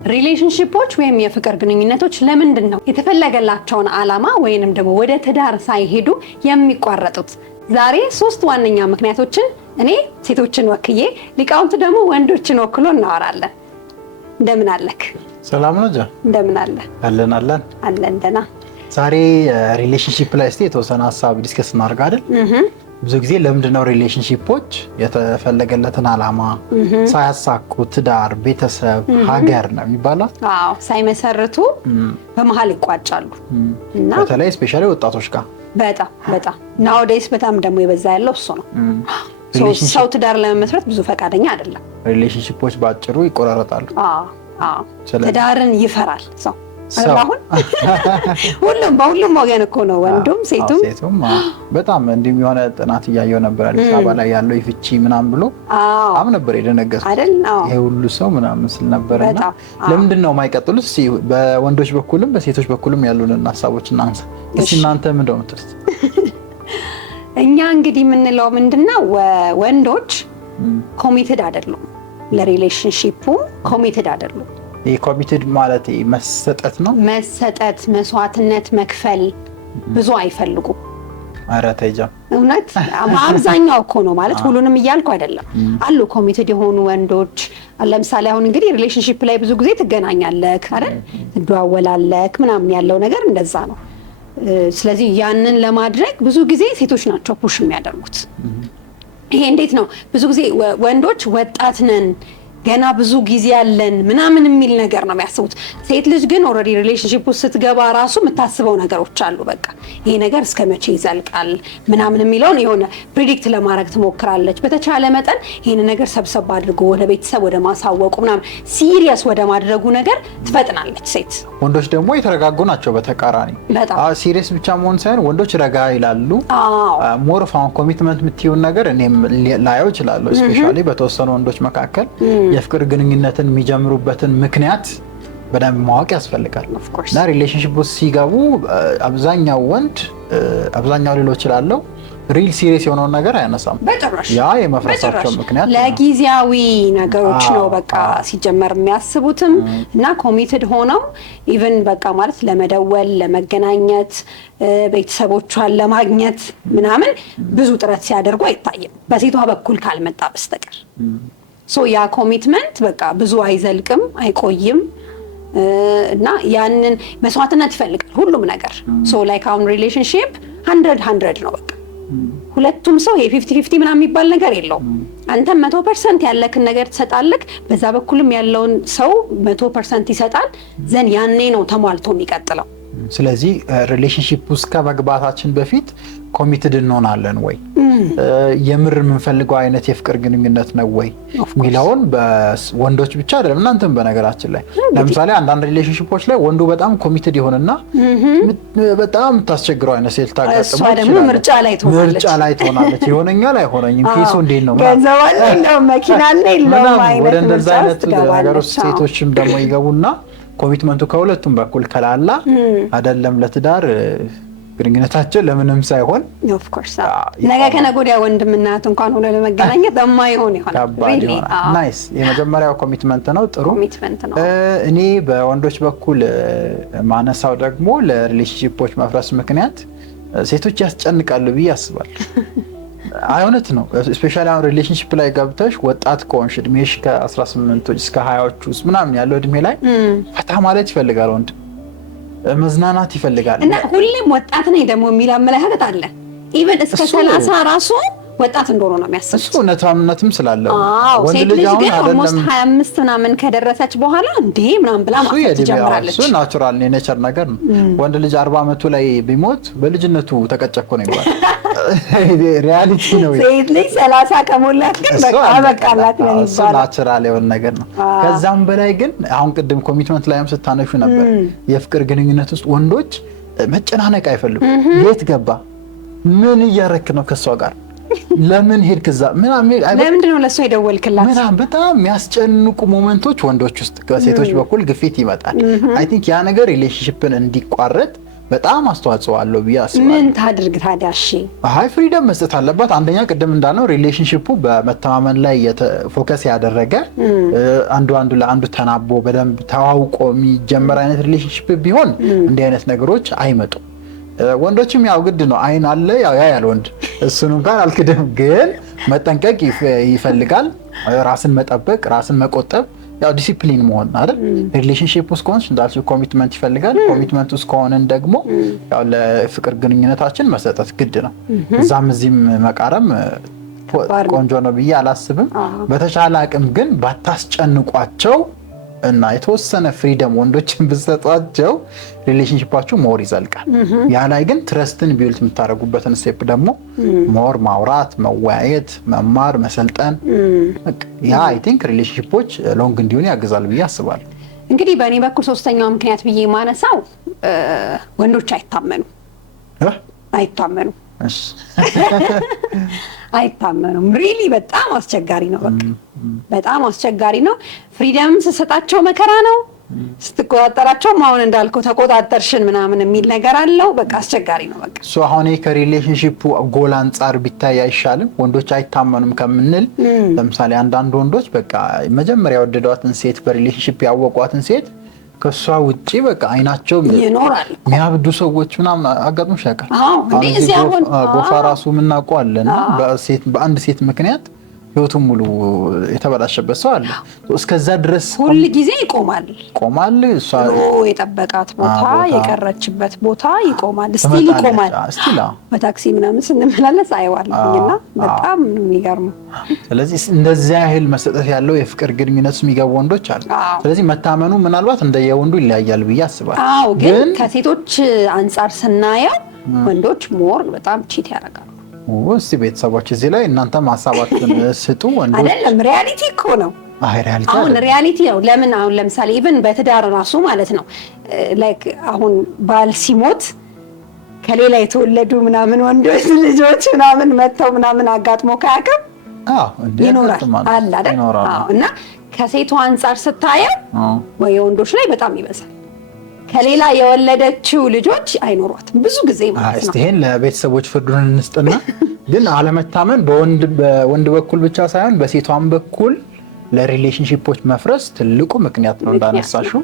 ሪሌሽንሺፖች ወይም የፍቅር ግንኙነቶች ለምንድን ነው የተፈለገላቸውን ዓላማ ወይንም ደግሞ ወደ ትዳር ሳይሄዱ የሚቋረጡት? ዛሬ 3 ዋነኛ ምክንያቶችን እኔ ሴቶችን ወክዬ ሊቃውንት ደግሞ ወንዶችን ወክሎ እናወራለን። እንደምን አለክ? ሰላም ነው ጃ? እንደምን አለ? አለን ደና። ዛሬ ሪሌሽንሺፕ ላይ እስቲ የተወሰነ ሀሳብ ዲስከስ እናድርግ አይደል? ብዙ ጊዜ ለምንድነው ሪሌሽንሺፖች የተፈለገለትን ዓላማ ሳያሳኩ ትዳር፣ ቤተሰብ፣ ሀገር ነው የሚባለው? አዎ፣ ሳይመሰርቱ በመሃል ይቋጫሉ። እና በተለይ ስፔሻሊ ወጣቶች ጋር በጣም ናውዴይስ በጣም ደግሞ የበዛ ያለው እሱ ነው። ሰው ትዳር ለመመስረት ብዙ ፈቃደኛ አይደለም። ሪሌሽንሺፖች ባጭሩ ይቆራረጣሉ። አዎ፣ ትዳርን ይፈራል ሰው። አሁን በሁሉም ወገን እኮ ነው፣ ወንዱም ሴቱም። በጣም እንዲሁም የሆነ ጥናት እያየው ነበር አዲስ አበባ ላይ ያለው ይፍቺ ምናምን ብሎ ነበር የደነገጥኩት አይደል? ይሄ ሁሉ ሰው ምናምን ስል ነበርና ለምንድን ነው የማይቀጥሉት? እስኪ በወንዶች በኩልም በሴቶች በኩልም ያሉንን ሀሳቦች እናንሳ። እስኪ እናንተ ምንድነው የምትሉት? እኛ እንግዲህ የምንለው ምንድነው ወንዶች ኮሚትድ አይደሉም፣ ለሪሌሽንሺፑ ኮሚትድ አይደሉም። ኮሚትድ ማለት መሰጠት ነው። መሰጠት፣ መስዋዕትነት መክፈል ብዙ አይፈልጉም። ኧረ ተይ ጃ፣ እውነት አብዛኛው እኮ ነው ማለት ሁሉንም እያልኩ አይደለም። አሉ ኮሚትድ የሆኑ ወንዶች። ለምሳሌ አሁን እንግዲህ ሪሌሽንሺፕ ላይ ብዙ ጊዜ ትገናኛለህ አይደል? ትደዋወላለህ ምናምን ያለው ነገር እንደዛ ነው። ስለዚህ ያንን ለማድረግ ብዙ ጊዜ ሴቶች ናቸው ፑሽ የሚያደርጉት። ይሄ እንዴት ነው? ብዙ ጊዜ ወንዶች ወጣት ነን ገና ብዙ ጊዜ ያለን ምናምን የሚል ነገር ነው የሚያስቡት። ሴት ልጅ ግን ኦልሬዲ ሪሌሽንሺፕ ውስጥ ስትገባ ራሱ የምታስበው ነገሮች አሉ። በቃ ይሄ ነገር እስከ መቼ ይዘልቃል ምናምን የሚለውን የሆነ ፕሪዲክት ለማድረግ ትሞክራለች። በተቻለ መጠን ይሄን ነገር ሰብሰብ አድርጎ ወደ ቤተሰብ ወደ ማሳወቁ ምናምን ሲሪየስ ወደ ማድረጉ ነገር ትፈጥናለች ሴት። ወንዶች ደግሞ የተረጋጉ ናቸው በተቃራኒ። ሲሪየስ ብቻ መሆን ሳይሆን ወንዶች ረጋ ይላሉ። ሞር ኦፍ ኮሚትመንት የምትይውን ነገር እኔም ላየው እችላለሁ። ስፔሻሊ በተወሰኑ ወንዶች መካከል የፍቅር ግንኙነትን የሚጀምሩበትን ምክንያት በደንብ ማወቅ ያስፈልጋል። እና ሪሌሽንሺፕ ውስጥ ሲገቡ አብዛኛው ወንድ አብዛኛው ሊሎ ይችላል ሪል ሲሪየስ የሆነውን ነገር አያነሳም። ያ የመፍረሳቸው ምክንያት ለጊዜያዊ ነገሮች ነው በቃ ሲጀመር የሚያስቡትም። እና ኮሚትድ ሆነው ኢቭን በቃ ማለት ለመደወል፣ ለመገናኘት፣ ቤተሰቦቿን ለማግኘት ምናምን ብዙ ጥረት ሲያደርጉ አይታይም በሴቷ በኩል ካልመጣ በስተቀር። ያ ኮሚትመንት በቃ ብዙ አይዘልቅም፣ አይቆይም። እና ያንን መስዋዕትነት ይፈልጋል ሁሉም ነገር። ላይክ አሁን ሪሌሽንሺፕ 100 ነው በቃ ሁለቱም ሰው የ50-50 ምናምን የሚባል ነገር የለውም። አንተም 100% ያለክን ነገር ትሰጣለህ፣ በዛ በኩልም ያለውን ሰው 100% ይሰጣል። ዘን ያኔ ነው ተሟልቶ የሚቀጥለው። ስለዚህ ሪሌሽንሺፕ ውስጥ ከመግባታችን በፊት ኮሚትድ እንሆናለን ወይ፣ የምር የምንፈልገው አይነት የፍቅር ግንኙነት ነው ወይ ሚለውን በወንዶች ብቻ አይደለም እናንተም በነገራችን ላይ ለምሳሌ አንዳንድ ሪሌሽንሺፖች ላይ ወንዱ በጣም ኮሚትድ ይሆንና በጣም ታስቸግረው አይነት ሴት ታጋጥመው እሷ ደግሞ ምርጫ ላይ ትሆናለች። ይሆነኛል አይሆነኝም ኬሱ እንዴት ነው ገንዘብ አለ መኪና አለ የለውም አይነት ወደ እንደዛ አይነት ነገሮች ሴቶችም ደግሞ ይገቡና ኮሚትመንቱ ከሁለቱም በኩል ከላላ አይደለም ለትዳር ግንኙነታቸው ለምንም ሳይሆን ኦፍ ኮርስ ነገ ከነገ ወዲያ ወንድምና እህት እንኳን ሆነ ለመገናኘት የማይሆን ይሆናል። ናይስ። የመጀመሪያው ኮሚትመንት ነው። ጥሩ ኮሚትመንት ነው። እኔ በወንዶች በኩል ማነሳው ደግሞ ለሪሌሽንሺፖች መፍረስ ምክንያት ሴቶች ያስጨንቃሉ ብዬ አስባለሁ። አይሆነት ነው። ስፔሻሊ አሁን ሪሌሽንሺፕ ላይ ገብተሽ ወጣት ከሆንሽ እድሜሽ ከ18 እስከ 20ዎች ውስጥ ምናምን ያለው እድሜ ላይ ፈታ ማለት ይፈልጋል ወንድ፣ መዝናናት ይፈልጋል። እና ሁሌም ወጣት ነኝ ደግሞ የሚል አመለካከት አለ። ኢቭን እስከ 30 ራሱ ወጣት እንደሆነ ነው የሚያስቡት። እሱ እውነትም ስላለው ወንድ ልጅ ግን ኦልሞስት 25 ምናምን ከደረሰች በኋላ እንዴ ምናምን ብላ ማሰብ ትጀምራለች። እሱ ናቹራል ኔቸር ነገር ነው። ወንድ ልጅ 40 ዓመቱ ላይ ቢሞት በልጅነቱ ተቀጨኮ ነው ይባላል። ሪያሊቲ ነው። ሴት ልጅ 30 ከሞላት ግን በቃላት ነው ይባላል። እሱ ናቹራል የሆነ ነገር ነው። ከዛም በላይ ግን አሁን ቅድም ኮሚትመንት ላይም ስታነሹ ነበር የፍቅር ግንኙነት ውስጥ ወንዶች መጨናነቅ አይፈልጉም። የት ገባ፣ ምን እያረክ ነው ከሷ ጋር ለምን ሄድክ እዛ ለምንድን ነው ለሷ የደወልክላት በጣም የሚያስጨንቁ ሞመንቶች ወንዶች ውስጥ ከሴቶች በኩል ግፊት ይመጣል። አይ ቲንክ ያ ነገር ሪሌሽንሺፕን እንዲቋረጥ በጣም አስተዋጽኦ አለው ብዬ አስባለሁ። ምን ታድርግ ታዲያ? እሺ አይ ፍሪደም መስጠት አለባት። አንደኛ ቅድም እንዳልነው ሪሌሽንሺፑ በመተማመን ላይ ፎከስ ያደረገ አንዱ ለአንዱ ተናቦ በደንብ ተዋውቆ የሚጀመር አይነት ሪሌሽንሺፕ ቢሆን እንዲህ አይነት ነገሮች አይመጡም። ወንዶችም ያው ግድ ነው አይን አለ ያው ያያል ወንድ እሱን እንኳን አልክድም፣ ግን መጠንቀቅ ይፈልጋል። ራስን መጠበቅ፣ ራስን መቆጠብ፣ ያው ዲሲፕሊን መሆን አይደል? ሪሌሽንሺፕ ውስጥ ከሆንሽ እንዳልሽው ኮሚትመንት ይፈልጋል። ኮሚትመንት ውስጥ ከሆነን ደግሞ ያው ለፍቅር ግንኙነታችን መሰጠት ግድ ነው። እዛም እዚህም መቃረም ቆንጆ ነው ብዬ አላስብም። በተቻለ አቅም ግን ባታስጨንቋቸው እና የተወሰነ ፍሪደም ወንዶችን ብትሰጧቸው ሪሌሽንሺፓችሁ ሞር ይዘልቃል። ያ ላይ ግን ትረስትን ቢልድ የምታደርጉበትን ስቴፕ ደግሞ ሞር ማውራት፣ መወያየት፣ መማር፣ መሰልጠን ያ አይ ቲንክ ሪሌሽንሺፖች ሎንግ እንዲሆኑ ያግዛል ብዬ አስባለሁ። እንግዲህ በእኔ በኩል ሶስተኛው ምክንያት ብዬ ማነሳው ወንዶች አይታመኑም። አይታመኑም። ሪሊ በጣም አስቸጋሪ ነው። በጣም አስቸጋሪ ነው። ፍሪደም ስትሰጣቸው መከራ ነው። ስትቆጣጠራቸው አሁን እንዳልከው ተቆጣጠርሽን ምናምን የሚል ነገር አለው። በቃ አስቸጋሪ ነው። በቃ ሶ አሁን ከሪሌሽንሺፑ ጎል አንጻር ቢታይ አይሻልም? ወንዶች አይታመኑም ከምንል ለምሳሌ አንዳንድ ወንዶች በቃ መጀመሪያ የወደዷትን ሴት በሪሌሽንሺፕ ያወቋትን ሴት ከሷ ውጪ በቃ አይናቸው ይኖራል። የሚያብዱ ሰዎች ምናምን አጋጥሞሽ ያውቃል? ጎፋ ራሱ የምናውቀው አለና በአንድ ሴት ምክንያት ህይወቱን ሙሉ የተበላሸበት ሰው አለ። እስከዛ ድረስ ሁሉ ጊዜ ይቆማል። እሷ የጠበቃት ቦታ የቀረችበት ቦታ ይቆማል። ስቲል ይቆማል። በታክሲ ምናምን ስንመላለስ አየዋለሁና በጣም ነው የሚገርመው። ስለዚህ እንደዚያ ያህል መሰጠት ያለው የፍቅር ግንኙነት የሚገቡ ወንዶች አሉ። ስለዚህ መታመኑ ምናልባት እንደ የወንዱ ይለያያል ብዬ አስባለሁ። ግን ከሴቶች አንጻር ስናየው ወንዶች ሞር በጣም ቺት ያደርጋሉ። እስቲ ቤተሰቦች እዚህ ላይ እናንተም ሀሳባችሁን ስጡ። ወንዶች አይደለም ሪያሊቲ እኮ ነው። አሁን ሪያሊቲ ነው። ለምን አሁን ለምሳሌ ኢቭን በትዳር ራሱ ማለት ነው ላይክ አሁን ባል ሲሞት ከሌላ የተወለዱ ምናምን ወንዶች ልጆች ምናምን መተው ምናምን አጋጥሞ ካያውቅም ይኖራል አለ አይደል? እና ከሴቷ አንጻር ስታየው ወይ ወንዶች ላይ በጣም ይበዛል። ከሌላ የወለደችው ልጆች አይኖሯትም ብዙ ጊዜ ማለት ነው። ይሄን ለቤተሰቦች ፍርዱን እንስጥና ግን አለመታመን በወንድ በኩል ብቻ ሳይሆን በሴቷም በኩል ለሪሌሽንሺፖች መፍረስ ትልቁ ምክንያት ነው። እንዳነሳሽው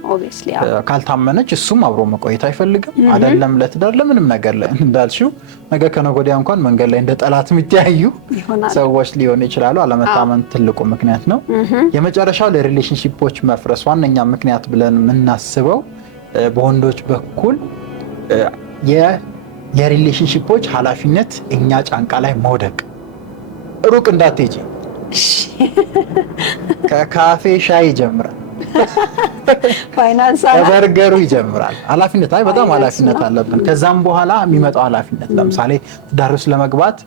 ካልታመነች እሱም አብሮ መቆየት አይፈልግም። አይደለም ለትዳር ለምንም ነገር ላይ እንዳልሽው ነገ ከነገ ወዲያ እንኳን መንገድ ላይ እንደ ጠላት የሚተያዩ ሰዎች ሊሆኑ ይችላሉ። አለመታመን ትልቁ ምክንያት ነው። የመጨረሻው ለሪሌሽንሺፖች መፍረስ ዋነኛ ምክንያት ብለን የምናስበው በወንዶች በኩል የሪሌሽንሺፖች ኃላፊነት እኛ ጫንቃ ላይ መውደቅ። ሩቅ እንዳትሄጂ ከካፌ ሻይ ይጀምራል፣ ፋይናንስ በርገሩ ይጀምራል። ኃላፊነት በጣም ኃላፊነት አለብን። ከዛም በኋላ የሚመጣው ኃላፊነት ለምሳሌ ትዳር ውስጥ ለመግባት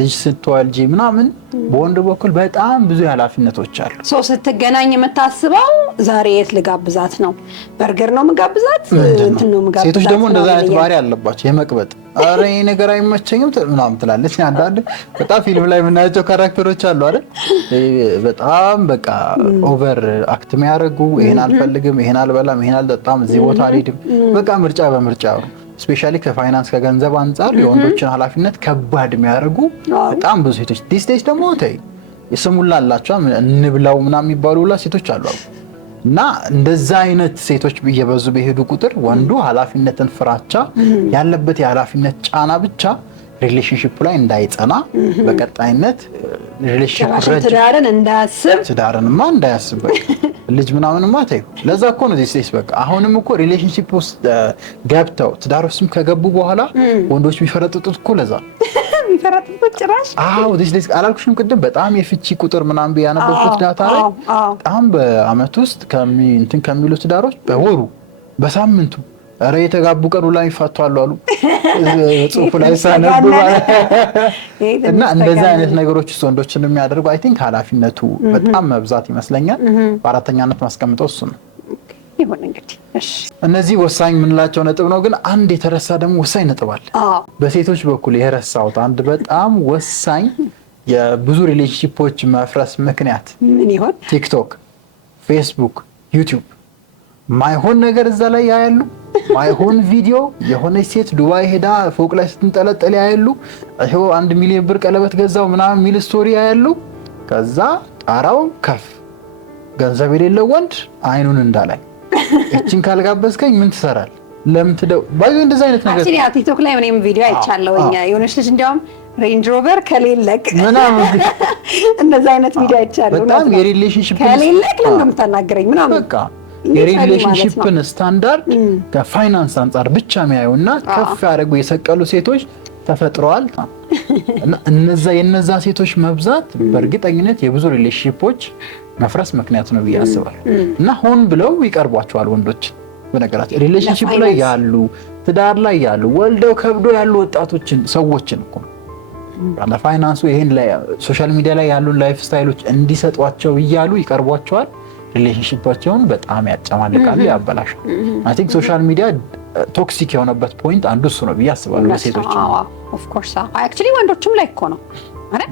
ልጅ ስትወልጂ ምናምን በወንድ በኩል በጣም ብዙ ኃላፊነቶች አሉ። ስትገናኝ የምታስበው ዛሬ የት ልጋብዛት ነው? በርገር ነው የምጋብዛት? እንትን ነው የምጋብዛት? ሴቶች ደግሞ እንደዛ አይነት ባህሪ አለባቸው፣ የመቅበጥ ኧረ ይሄ ነገር አይመቸኝም ምናምን ትላለች። አንዳንድ በጣም ፊልም ላይ የምናያቸው ካራክተሮች አሉ አይደል? በጣም በቃ ኦቨር አክት የሚያደርጉ ይሄን አልፈልግም፣ ይሄን አልበላም፣ ይሄን አልጠጣም፣ እዚህ ቦታ አልሄድም፣ በቃ ምርጫ በምርጫ ነው። ስፔሻሊ ከፋይናንስ ከገንዘብ አንጻር የወንዶችን ኃላፊነት ከባድ የሚያደርጉ በጣም ብዙ ሴቶች ዲስ ዴይስ ደግሞ ተይ የስሙላ አላቸው እንብላው ምናምን የሚባሉ ሁላ ሴቶች አሉ። እና እንደዛ አይነት ሴቶች እየበዙ በሄዱ ቁጥር ወንዱ ኃላፊነትን ፍራቻ ያለበት የኃላፊነት ጫና ብቻ ሪሌሽንሺፕ ላይ እንዳይጸና በቀጣይነት ሪሌሽንሺፕ ትዳርንማ እንዳያስብ ልጅ ምናምንማ ተይው። ለዛ እኮ ነው ዲስ ዴይስ በቃ አሁንም እኮ ሪሌሽንሺፕ ውስጥ ገብተው ትዳር ውስጥም ከገቡ በኋላ ወንዶች የሚፈረጥጡት እኮ ለዛ የሚፈረጥጡት ጭራሽ ዲስ ዴይስ አላልኩሽም ቅድም በጣም የፍቺ ቁጥር ምናምን ያነበብኩት ዳታ ላይ በጣም በአመት ውስጥ እንትን ከሚሉ ትዳሮች በወሩ በሳምንቱ ኧረ የተጋቡ ቀን ላይ ይፋቷሉ አሉ ጽሁፍ ላይ ሳነብ እና እንደዛ አይነት ነገሮች ውስጥ ወንዶችን የሚያደርጉ አይ ቲንክ ኃላፊነቱ በጣም መብዛት ይመስለኛል። በአራተኛነት ማስቀምጠው እሱ ነው። ይሁን እንግዲህ እነዚህ ወሳኝ የምንላቸው ነጥብ ነው። ግን አንድ የተረሳ ደግሞ ወሳኝ ነጥብ አለ። በሴቶች በኩል የረሳሁት አንድ በጣም ወሳኝ የብዙ ሪሌሽንሺፖች መፍረስ ምክንያት ምን ይሆን? ቲክቶክ፣ ፌስቡክ፣ ዩቲዩብ ማይሆን ነገር እዛ ላይ ያያሉ። ማይሆን ቪዲዮ የሆነች ሴት ዱባይ ሄዳ ፎቅ ላይ ስትንጠለጠል ያያሉ። ይሄው 1 ሚሊዮን ብር ቀለበት ገዛው ምናምን ሚል ስቶሪ ያያሉ። ከዛ ጣራው ከፍ ገንዘብ የሌለው ወንድ አይኑን እንዳላይ እቺን ካልጋበዝከኝ ምን ትሰራል? ለምን ትደው ባይ እንደዛ አይነት ነገር አክቹሊ ቲክቶክ ላይ ምንም ቪዲዮ አይቻለሁ። የሆነች ልጅ እንዲያውም ሬንጅ ሮቨር ከሌለክ ምናምን እንደዛ አይነት ቪዲዮ አይቻለሁ። በጣም የሪሌሽንሺፕ ከሌለክ ለምን የምታናገረኝ ምናምን በቃ የሪሌሽንሺፕን ስታንዳርድ ከፋይናንስ አንፃር ብቻ የሚያዩና ከፍ ያደርጉ የሰቀሉ ሴቶች ተፈጥረዋል። እና የነዛ ሴቶች መብዛት በእርግጠኝነት የብዙ ሪሌሽንሺፖች መፍረስ ምክንያት ነው ብዬ አስባለሁ። እና ሆን ብለው ይቀርቧቸዋል ወንዶች። በነገራችን ሪሌሽንሺፕ ላይ ያሉ ትዳር ላይ ያሉ ወልደው ከብዶ ያሉ ወጣቶችን ሰዎችን እኮ ለፋይናንሱ ይሄን ላይ ሶሻል ሚዲያ ላይ ያሉ ላይፍ ስታይሎች እንዲሰጧቸው እያሉ ይቀርቧቸዋል። ሪሌሽንሺፓቸውን በጣም ያጨማልቃሉ፣ ያበላሻል። አይ ቲንክ ሶሻል ሚዲያ ቶክሲክ የሆነበት ፖይንት አንዱ እሱ ነው ብዬ አስባለሁ። ለሴቶች ኦፍ ኮርስ አክቹሊ ወንዶችም ላይ እኮ ነው አይደል?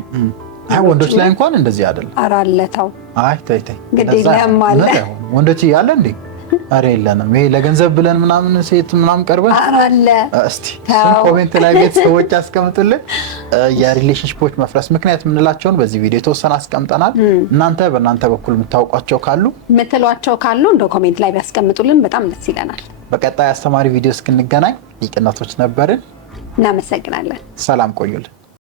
አይ ወንዶች ላይ እንኳን እንደዚህ አይደለም። ኧረ አለ ተው። አይ ተይ ግዴታ አለ ወንዶች ያለ እንዴ? ኧረ የለንም። ይሄ ለገንዘብ ብለን ምናምን ሴት ምናምን ቀርበን ኧረ አለ። እስቲ ኮሜንት ላይ ቤተሰቦች አስቀምጡልን። የሪሌሽንሺፖች መፍረስ ምክንያት የምንላቸውን በዚህ ቪዲዮ የተወሰነ አስቀምጠናል። እናንተ በእናንተ በኩል የምታውቋቸው ካሉ የምትሏቸው ካሉ እንደው ኮሜንት ላይ ቢያስቀምጡልን በጣም ደስ ይለናል። በቀጣይ አስተማሪ ቪዲዮ እስክንገናኝ ሊቅነቶች ነበርን። እናመሰግናለን። ሰላም ቆዩልን።